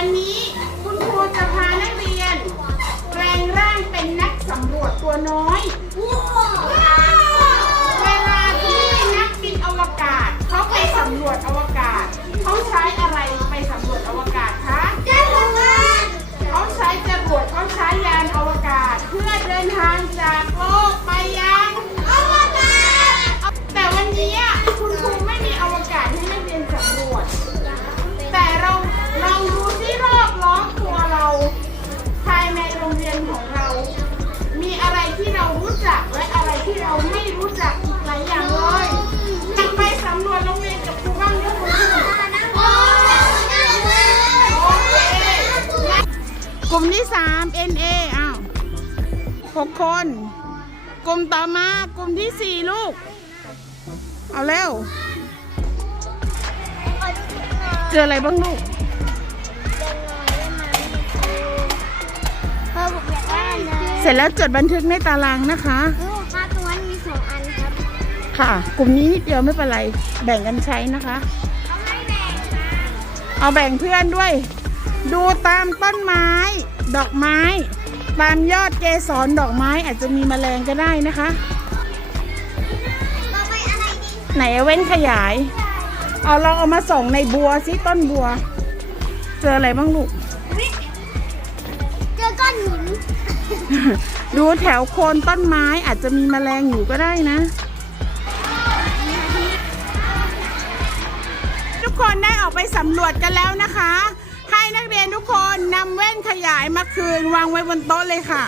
วันนี้คุณครูจะพานักเรียน แปลงร่างเป็นนักสำรวจตัวน้อย ที่3 NA อ้าวหกคน กลุ่มต่อมากลุ่มที่4ลูก เอาเร็วเจออะไรบ้างลูกเสร็จแล้วจดบันทึกในตารางนะคะค่ะ กลุ่มนี้นิดเดียวไม่เป็นไร แบ่งกันใช้นะคะ เอาแบ่งเพื่อนด้วย ดูตามต้นไม้ ดอกไม้ ตามยอดเกสรดอกไม้อาจจะมีแมลงก็ได้นะคะ ไหนเอาเว้นขยาย เอาลองเอามาส่องในบัวสิต้นบัว เจออะไรบ้างลูก เจอก้อนหิน ดูแถวโคนต้นไม้อาจจะมีแมลงอยู่ก็ได้นะ ทุกคนได้ออกไปสำรวจกันแล้วนะคะให้ นักเรียนทุกคนนำแว่นขยายมาคืนวางไว้บนโต๊ะเลยค่ะ